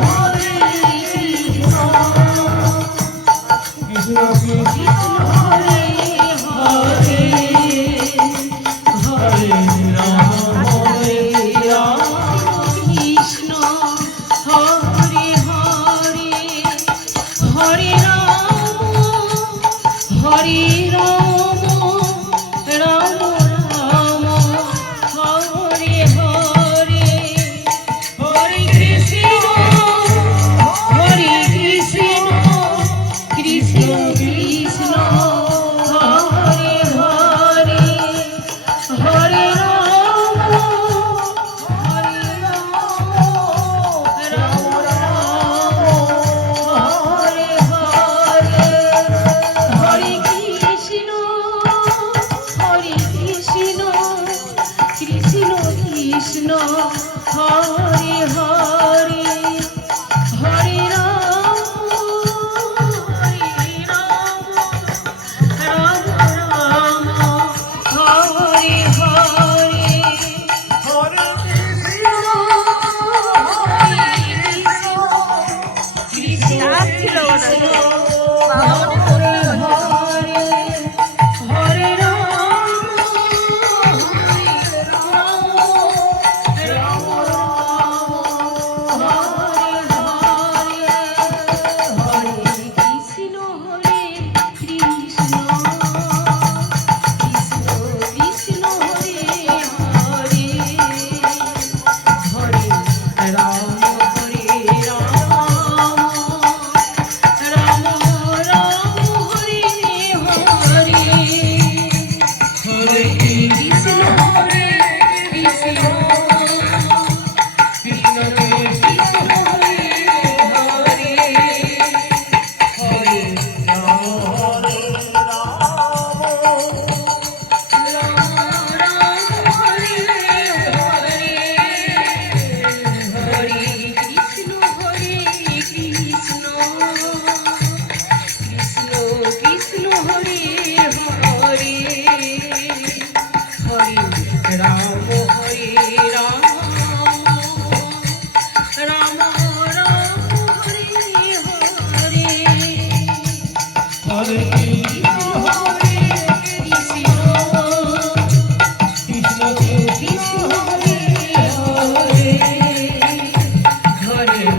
Thank you.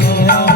yeah.